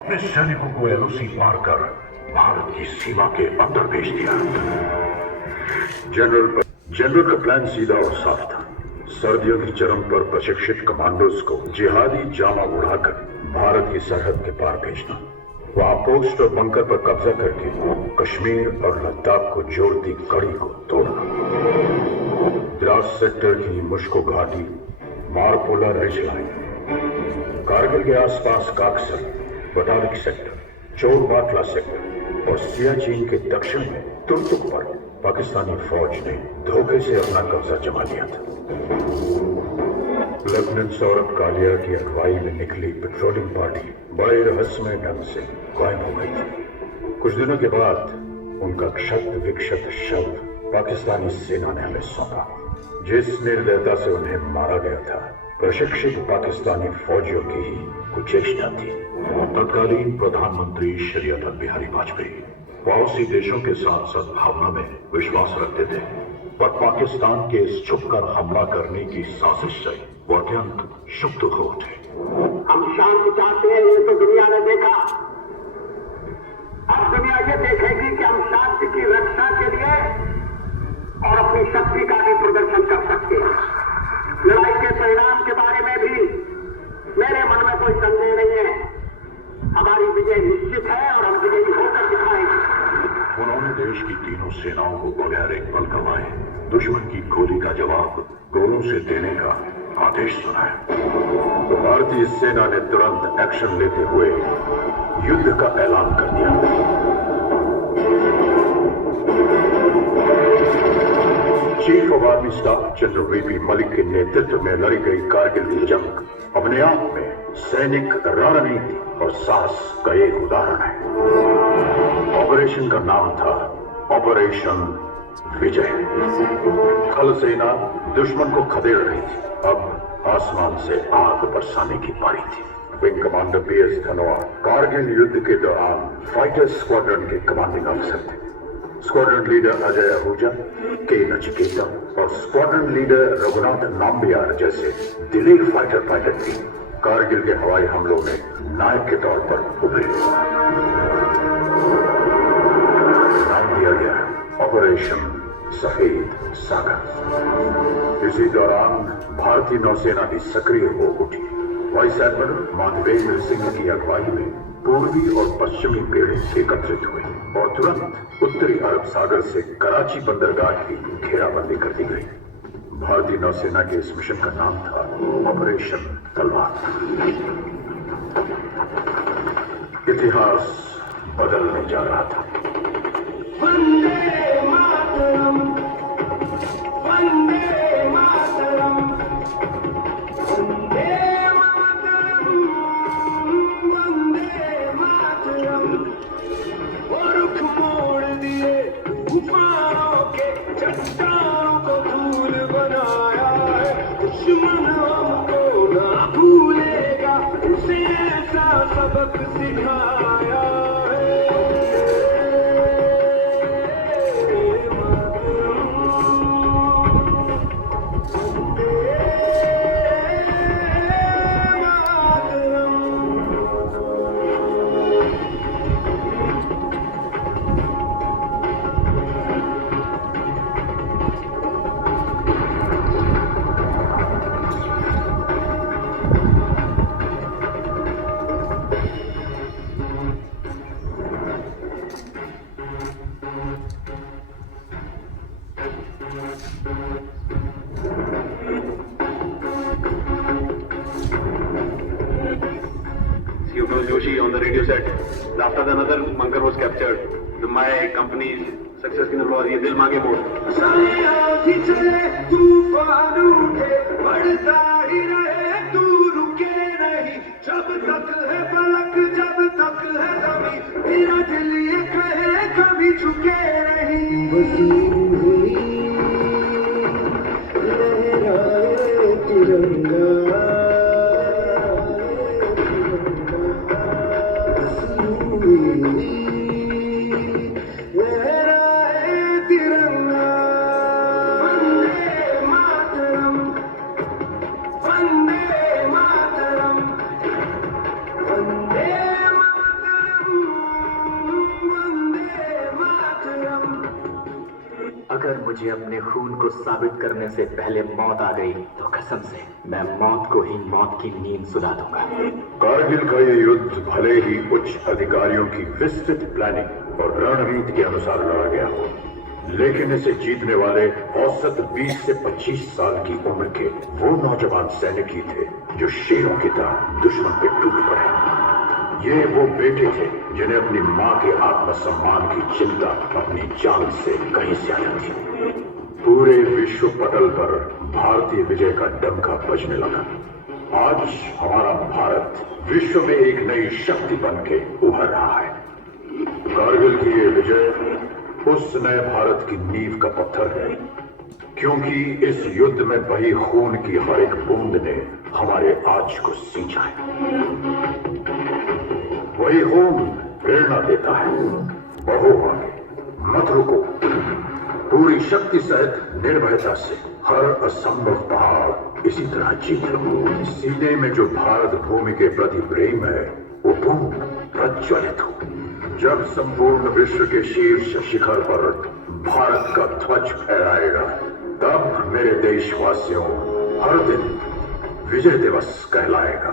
अपने सैनिकों को एलओसी मारकर भारत की सीमा के अंदर भेज दिया। जनरल का प्लान सीधा और साफ था। सर्दियों की चरम पर प्रशिक्षित कमांडोज को जिहादी जामा उड़ाकर भारत की सरहद के पार भेजना, वहां पोस्ट और बंकर पर कब्जा करके कश्मीर और लद्दाख को जोड़ती कड़ी को तोड़ना। द्रास सेक्टर की मुश्को घाटी, मारपोला रिज लाइन, कारगिल के आसपास काकसर, बटालिक सेक्टर, चोर बाटला सेक्टर और सियाचिन के दक्षिण में तुर्तुक पर पाकिस्तानी फौज ने धोखे से अपना कब्जा जमा लिया था। लेफ्टिनेंट सौरभ कालिया की अगुवाई में निकली पेट्रोलिंग पार्टी बड़े रहस्यमय ढंग से गायब हो गई थी। कुछ दिनों के बाद उनका क्षत विक्षत शव पाकिस्तानी सेना ने हमें सौंपा। जिस निर्दयता से उन्हें मारा गया था, प्रशिक्षित पाकिस्तानी फौजियों की ही कुचेष्टा थी। तत्कालीन प्रधानमंत्री श्री अटल बिहारी वाजपेयी पड़ोसी देशों के साथ सद्भावना में विश्वास रखते थे, पर पाकिस्तान के इस छुपकर हमला करने की साजिश से वो अत्यंत क्षुब्ध हो उठे। हम शांति चाहते हैं, ये तो दुनिया ने देखा। अब दुनिया ये देखेगी कि हम शांति की रक्षा के लिए और अपनी शक्ति का भी प्रदर्शन कर सकते हैं। लड़ाई के परिणाम के बारे में भी मेरे मन में कोई संदेह नहीं है। हमारी विजय निश्चित है और हम विजयी होकर दिखाएंगे। उन्होंने देश की तीनों सेनाओं को बगैर एक पल गंवाए दुश्मन की गोली का जवाब गोलों से देने का आदेश सुनाया। तो भारतीय सेना ने तुरंत एक्शन लेते हुए युद्ध का ऐलान कर दिया। Chief of army staff general VP Malik के नेतृत्व में लड़ी गई कारगिल की जंग अपने आप में सैनिक रणनीति और साहस का एक उदाहरण है। ऑपरेशन का नाम था ऑपरेशन विजय। थल सेना दुश्मन को खदेड़ रही थी, अब आसमान से आग बरसाने की पारी थी। Wing commander B S Dhanoa Kargil युद्ध के दौरान फाइटर स्क्वाड्रन के कमांडिंग अफसर थे। स्क्वाड्रन लीडर अजय आहूजा, के नचिकेता और स्क्वाड्रन लीडर रघुनाथ नाम्बियार जैसे दिलेर फाइटर पायलट भी कारगिल के हवाई हमलों में नायक के तौर पर उभरे। नाम दिया गया ऑपरेशन सफेद सागर। इसी दौरान भारतीय नौसेना भी सक्रिय हो उठी। वाइस एडमिरल मानवेंद्र सिंह की अगुवाई में पूर्वी और पश्चिमी बेड़े एकत्रित हुए और तुरंत उत्तरी अरब सागर से कराची बंदरगाह की घेराबंदी कर दी गई। भारतीय नौसेना के इस मिशन का नाम था ऑपरेशन तलवार। इतिहास बदलने जा रहा था। वंदे मातरम, वंदे मातरम, वंदे मातरम, वंदे मातरम। वो रुख मोड़ दिए तूफानों के, चट्टानों को धूल बनाया है। दुश्मन हमको ना भूलेगा, उसे ऐसा सबक सिखाया है। Joshi on the radio said, after another bunker was captured, my company's success in the ये दिल मांगे मोड़। तूफान उठे, बढ़ता ही रहे, तू रुके नहीं, जब तक है फलक, जब तक है जमीन, मेरा दिल ये कहे कभी झुके नहीं। लहराए तिरंगा, वंदे मातरम, वंदे मातरम। अगर मुझे अपने खून को साबित करने से पहले मौत आ गई तो कसम से मैं मौत को ही मौत की नींद सुला दूंगा। कारगिल का ये युद्ध भले ही उच्च अधिकारियों की विस्तृत प्लानिंग और रणनीति के अनुसार लड़ा गया हो, लेकिन इसे जीतने वाले औसत 20 से 25 साल की उम्र के वो नौजवान सैनिक ही थे जो शेरों की तरह दुश्मन पे टूट पड़े। ये वो बेटे थे जिन्हें अपनी मां के आत्मसम्मान की चिंता अपनी जान से कहीं ज्यादा थी। पूरे विश्व पटल पर भारतीय विजय का डंका बजने लगा। आज हमारा भारत विश्व में एक नई शक्ति बन के उभर रहा है। कारगिल की ये विजय उस नए भारत की नींव का पत्थर है, क्योंकि इस युद्ध में बही खून की हर एक बूंद ने हमारे आज को सींचा है। वही खून प्रेरणा देता है, बढ़ो आगे, मत रुको, पूरी शक्ति सहित निर्भयता से हर असंभव पहाड़ इसी तरह जीत लो। सीने में जो भारत भूमि के प्रति प्रेम है वो तुम प्रज्वलित हो। जब संपूर्ण विश्व के शीर्ष शिखर पर भारत का ध्वज फहराएगा, तब मेरे देशवासियों हर दिन विजय दिवस कहलाएगा।